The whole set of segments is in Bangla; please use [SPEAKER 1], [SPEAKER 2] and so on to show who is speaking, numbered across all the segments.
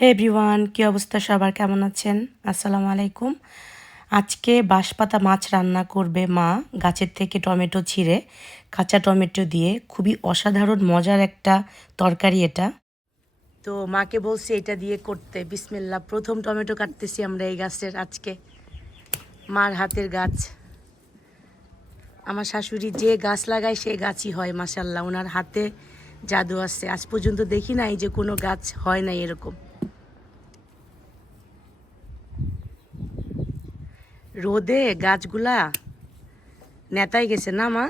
[SPEAKER 1] হে এভরিওয়ান, কী অবস্থা? সবার কেমন আছেন? আসসালামু আলাইকুম। আজকে বাঁশপাতা মাছ রান্না করবে মা গাছের থেকে টমেটো ছিঁড়ে, কাঁচা টমেটো দিয়ে। খুবই অসাধারণ, মজার একটা তরকারি এটা। তো মাকে বলছি এটা দিয়ে করতে। বিসমিল্লা প্রথম টমেটো কাটতেছি আমরা এই গাছের আজকে। মার হাতের গাছ। আমার শাশুড়ি যে গাছ লাগায় সে গাছই হয় মাসাল্লাহ ওনার হাতে জাদু আছে। আজ পর্যন্ত দেখি নাই যে কোনো গাছ হয় নাই এরকম। রোদে গাছগুলা নেতাই গেছে না, মা?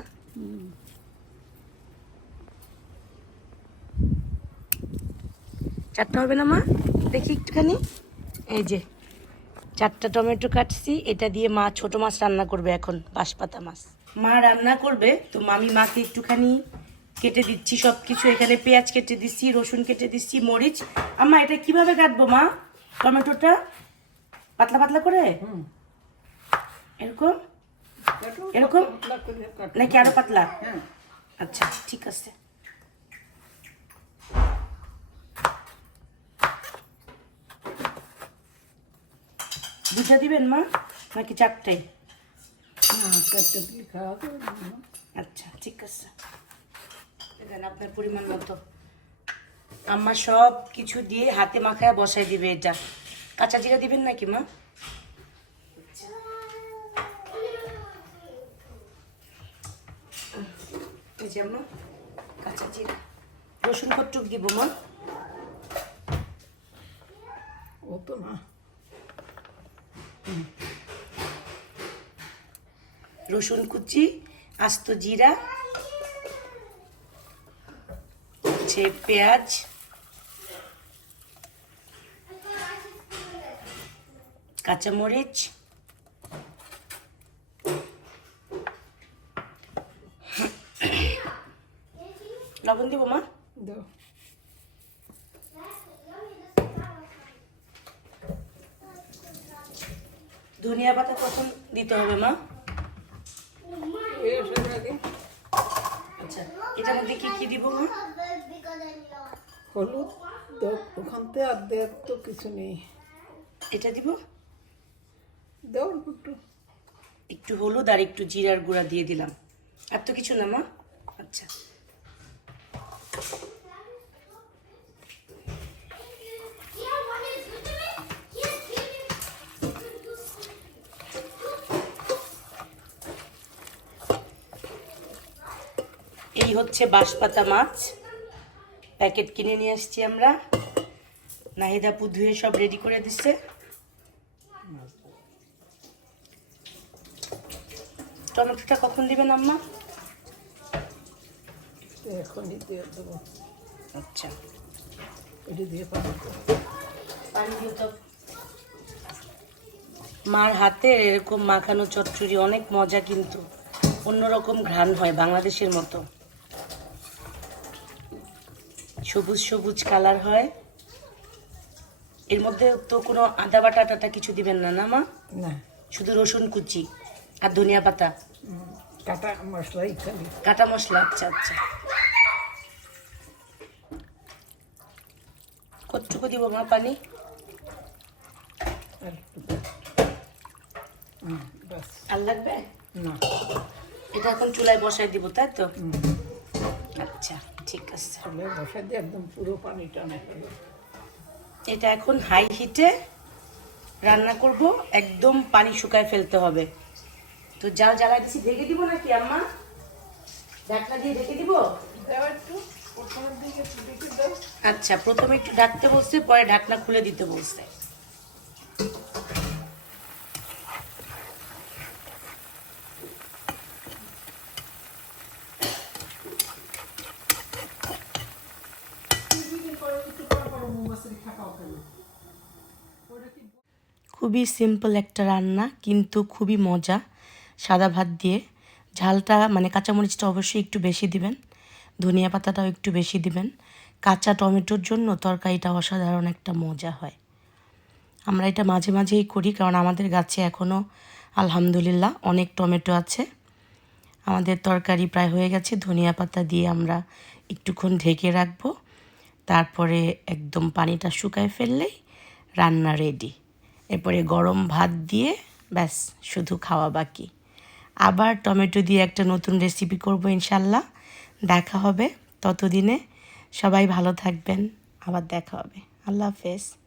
[SPEAKER 1] চারটা হবে না, মা? দেখি একটুখানি। এই যে, চারটা টমেটো কাটছি, এটা দিয়ে মা ছোট মাছ রান্না করবে এখন, বাঁশপাতা মাছ। মা রান্না করবে, তো মামি মাকে একটুখানি কেটে দিচ্ছি সব কিছু এখানে পেঁয়াজ কেটে দিচ্ছি, রসুন কেটে দিচ্ছি, মরিচ। আম্মা, এটা কীভাবে কাটবো, মা? টমেটোটা? পাতলা পাতলা করে? এরকম? এরকম? নাকি আরও পাতলা? আচ্ছা ঠিক আছে। দুটা দিবেন মা? নাকি চারটাই আচ্ছা ঠিক আছে। দেন আপনার পরিমাণ মতো। আম্মা সব কিছু দিয়ে হাতে মাখায় বসাই দিবে এটা। কাঁচা জিরা দিবেন নাকি মা? এই যে আম্মা কাঁচা জিরা রসুন কটুক দিব মা
[SPEAKER 2] ও তো না।
[SPEAKER 1] রসুন কুচি আস্ত জিরা হচ্ছে পেঁয়াজ কাঁচামরিচ লবণ দিব মা?
[SPEAKER 2] দাও।
[SPEAKER 1] ধনিয়া পাতা কখন দিতে হবে মা। আচ্ছা এটার মধ্যে কি কি দিব মা?
[SPEAKER 2] হলুদ ওখান থেকে আর দেওয়ার তো কিছু নেই।
[SPEAKER 1] এটা দিব?
[SPEAKER 2] দাও একটু।
[SPEAKER 1] একটু হলুদ আর একটু জিরার গুঁড়া দিয়ে দিলাম। আর তো কিছু না মা? আচ্ছা। এই হচ্ছে বাঁশপাতা মাছ। প্যাকেট কিনে নিয়ে আসছি আমরা। নাহিদাপু ধুয়ে সব রেডি করে দিচ্ছে টমেটোটা কখন দিবেন আম্মা?
[SPEAKER 2] এখনই দিয়ে দেবো।
[SPEAKER 1] আচ্ছা।
[SPEAKER 2] এটি দিয়ে পাবো।
[SPEAKER 1] পানি তো। মার হাতে এরকম মাখানো চচ্চড়ি অনেক মজা কিন্তু। অন্যরকম ঘ্রাণ হয় বাংলাদেশের মতো। সবুজ সবুজ কালার হয়। এর মধ্যে তো কোনো আদা বাটা টাটা কিছু দিবেন না না মা?
[SPEAKER 2] না।
[SPEAKER 1] শুধু রসুন কুচি আর ধনিয়া পাতা।
[SPEAKER 2] কাটা মশলা
[SPEAKER 1] কাটা মশলা আচ্ছা আচ্ছা। কতটুকু দিব মা পানি?
[SPEAKER 2] আর
[SPEAKER 1] লাগবে?
[SPEAKER 2] না।
[SPEAKER 1] এটা এখন চুলায় বসাই দিব তাই তো? আচ্ছা ঠিক আছে।
[SPEAKER 2] তাহলে বসা দিয়ে একদম পুরো পানি টানে ফেলো।
[SPEAKER 1] এটা এখন হাই হিটে রান্না করব একদম পানি শুকায় ফেলতে হবে। তো জাল জ্বালা দিছি ঢেকে দিব নাকি আম্মা? ঢাকনা দিয়ে ঢেকে দিব? আচ্ছা প্রথমে একটু ঢাকতে বলছে পরে ঢাকনা খুলে দিতে বলছে। খুবই সিম্পল একটা রান্না কিন্তু খুবই মজা। সাদা ভাত দিয়ে। ঝালটা মানে কাঁচামরিচটা অবশ্যই একটু বেশি দিবেন। ধনিয়া পাতাটাও একটু বেশি দিবেন। কাঁচা টমেটোর জন্য তরকারিটা অসাধারণ একটা মজা হয়। আমরা এটা মাঝে মাঝেই করি, কারণ আমাদের গাছে এখনও আলহামদুলিল্লাহ, অনেক টমেটো আছে। আমাদের তরকারি প্রায় হয়ে গেছে। ধনিয়া পাতা দিয়ে আমরা একটুক্ষণ ঢেকে রাখব। তারপরে একদম পানিটা শুকায় ফেললেই রান্না রেডি এরপরে গরম ভাত দিয়ে ব্যাস, শুধু খাওয়া বাকি। আবার টমেটো দিয়ে একটা নতুন রেসিপি করব ইনশাল্লাহ। দেখা হবে ততদিনে। সবাই ভালো থাকবেন। আবার দেখা হবে। আল্লাহ হাফেজ।